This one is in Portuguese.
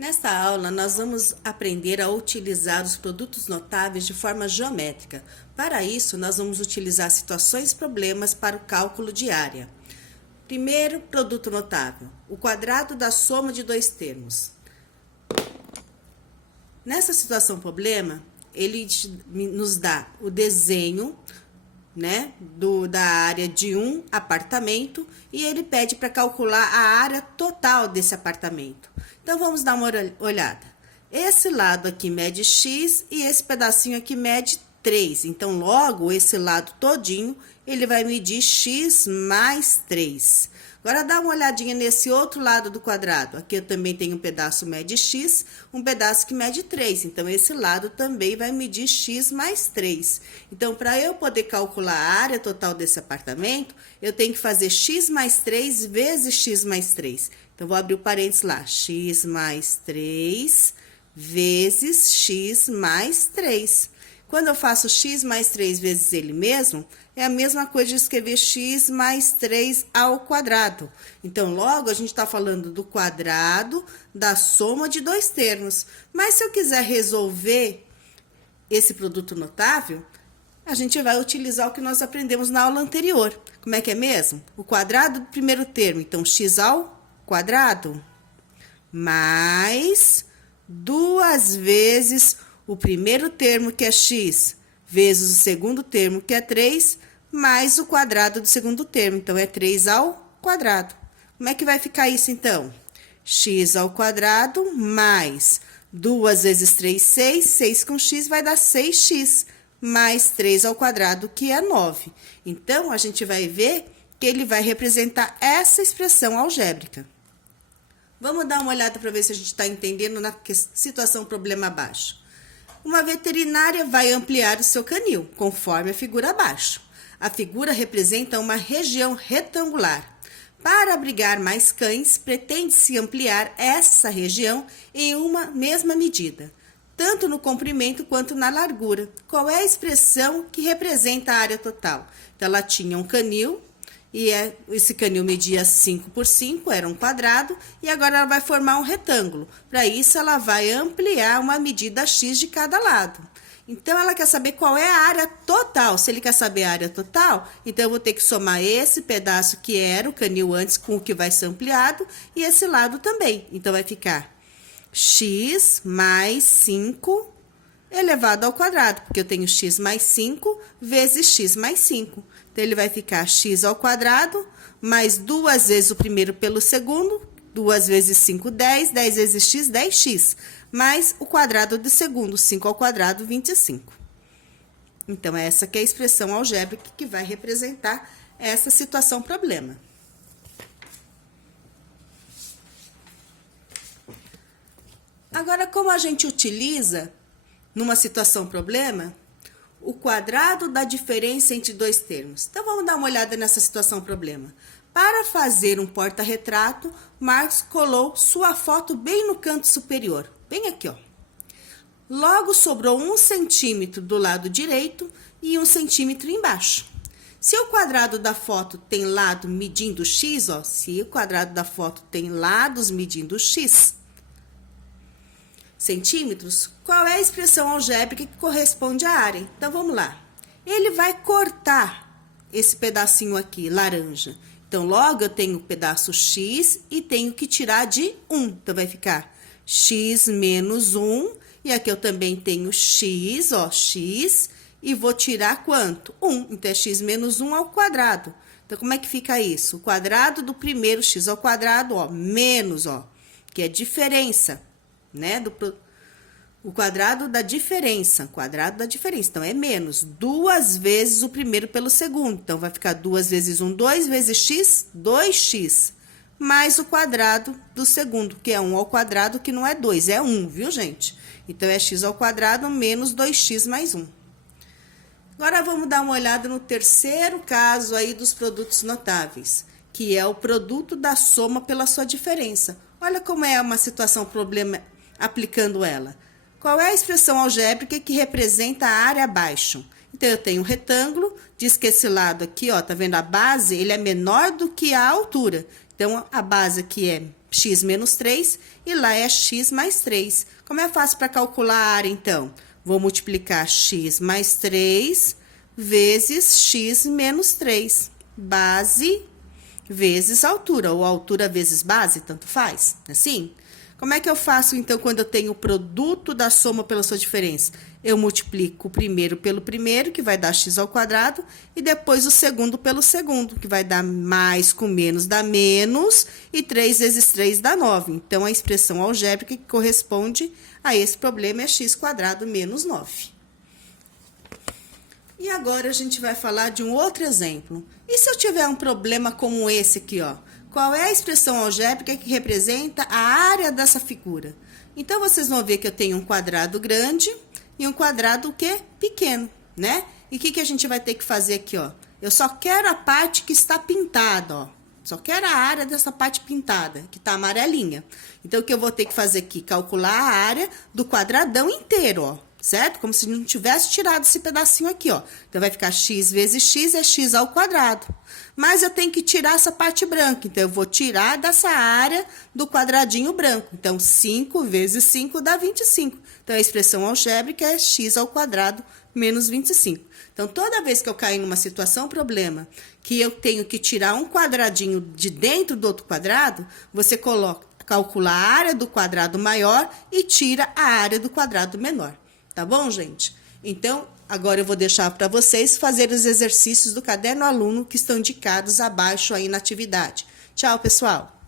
Nesta aula, nós vamos aprender a utilizar os produtos notáveis de forma geométrica. Para isso, nós vamos utilizar situações e problemas para o cálculo de área. Primeiro produto notável, o quadrado da soma de dois termos. Nessa situação problema, ele nos dá o desenho, da área de um apartamento e ele pede para calcular a área total desse apartamento. Então, vamos dar uma olhada. Esse lado aqui mede x e esse pedacinho aqui mede 3. Então, logo, esse lado todinho, ele vai medir x mais 3. Agora, dá uma olhadinha nesse outro lado do quadrado. Aqui eu também tenho um pedaço mede x, um pedaço que mede 3. Então, esse lado também vai medir x mais 3. Então, para eu poder calcular a área total desse apartamento, eu tenho que fazer x mais 3 vezes x mais 3. Então, vou abrir o parênteses lá. X mais 3 vezes x mais 3. Quando eu faço x mais 3 vezes ele mesmo, é a mesma coisa de escrever x mais 3 ao quadrado. Então, logo, a gente está falando do quadrado da soma de dois termos. Mas, se eu quiser resolver esse produto notável, a gente vai utilizar o que nós aprendemos na aula anterior. Como é que é mesmo? O quadrado do primeiro termo, então, x ao quadrado, mais 2 vezes o primeiro termo, que é x, vezes o segundo termo, que é 3, mais o quadrado do segundo termo. Então, é 3 ao quadrado. Como é que vai ficar isso, então? X ao quadrado mais 2 vezes 3, 6. 6 com x vai dar 6x, mais 3 ao quadrado, que é 9. Então, a gente vai ver que ele vai representar essa expressão algébrica. Vamos dar uma olhada para ver se a gente está entendendo na situação problema abaixo. Uma veterinária vai ampliar o seu canil, conforme a figura abaixo. A figura representa uma região retangular. Para abrigar mais cães, pretende-se ampliar essa região em uma mesma medida, tanto no comprimento quanto na largura. Qual é a expressão que representa a área total? Então, ela tinha um canil, e esse canil media 5 por 5, era um quadrado, e agora ela vai formar um retângulo. Para isso, ela vai ampliar uma medida x de cada lado. Então, ela quer saber qual é a área total. Se ele quer saber a área total, então eu vou ter que somar esse pedaço que era o canil antes com o que vai ser ampliado, e esse lado também. Então, vai ficar x mais 5 elevado ao quadrado, porque eu tenho x mais 5 vezes x mais 5. Então, ele vai ficar x ao quadrado, mais 2 vezes o primeiro pelo segundo, 2 vezes 5, 10, 10 vezes x, 10x, mais o quadrado do segundo, 5 ao quadrado, 25. Então, essa que é a expressão algébrica que vai representar essa situação problema. Agora, como a gente utiliza numa situação problema o quadrado da diferença entre dois termos? Então, vamos dar uma olhada nessa situação problema. Para fazer um porta-retrato, Marcos colou sua foto bem no canto superior, bem aqui, ó. Logo, sobrou 1 centímetro do lado direito e 1 centímetro embaixo. Se o quadrado da foto tem lado medindo x, ó, se o quadrado da foto tem lados medindo x, centímetros, qual é a expressão algébrica que corresponde à área? Então, vamos lá. Ele vai cortar esse pedacinho aqui, laranja. Então, logo, eu tenho o pedaço x e tenho que tirar de 1. Então, vai ficar x menos 1. E aqui eu também tenho x, ó, x. E vou tirar quanto? 1. Então, é x menos 1 ao quadrado. Então, como é que fica isso? O quadrado do primeiro x ao quadrado, ó, menos, ó, que é diferença, o quadrado da diferença, então é menos 2 vezes o primeiro pelo segundo, então vai ficar 2 vezes 1, 2 vezes x, 2x, mais o quadrado do segundo, que é 1 ao quadrado, que não é 2, é 1, viu, gente? Então, é x ao quadrado menos 2x mais 1. Agora, vamos dar uma olhada no terceiro caso aí dos produtos notáveis, que é o produto da soma pela sua diferença. Olha como é uma situação problema aplicando ela. Qual é a expressão algébrica que representa a área abaixo? Então, eu tenho um retângulo, diz que esse lado aqui, ó, tá vendo a base? Ele é menor do que a altura. Então, a base aqui é x menos 3 e lá é x mais 3. Como é fácil para calcular a área, então? Vou multiplicar x mais 3 vezes x menos 3. Base vezes altura, ou altura vezes base, tanto faz, assim? Como é que eu faço, então, quando eu tenho o produto da soma pela sua diferença? Eu multiplico o primeiro pelo primeiro, que vai dar x ao quadrado, e depois o segundo pelo segundo, que vai dar mais com menos dá menos, e 3 vezes 3 dá 9. Então, a expressão algébrica que corresponde a esse problema é x quadrado menos 9. E agora a gente vai falar de um outro exemplo. E se eu tiver um problema como esse aqui, ó? Qual é a expressão algébrica que representa a área dessa figura? Então, vocês vão ver que eu tenho um quadrado grande e um quadrado o quê? Pequeno, né? E o que a gente vai ter que fazer aqui, ó? Eu só quero a parte que está pintada, ó. Só quero a área dessa parte pintada, que está amarelinha. Então, o que eu vou ter que fazer aqui? Calcular a área do quadradão inteiro, ó. Certo? Como se não tivesse tirado esse pedacinho aqui, ó. Então, vai ficar x vezes x é x ao quadrado. Mas eu tenho que tirar essa parte branca. Então, eu vou tirar dessa área do quadradinho branco. Então, 5 vezes 5 dá 25. Então, a expressão algébrica é x ao quadrado menos 25. Então, toda vez que eu cair numa situação, problema, que eu tenho que tirar um quadradinho de dentro do outro quadrado, você calcula a área do quadrado maior e tira a área do quadrado menor. Tá bom, gente? Então, agora eu vou deixar para vocês fazerem os exercícios do caderno aluno que estão indicados abaixo aí na atividade. Tchau, pessoal!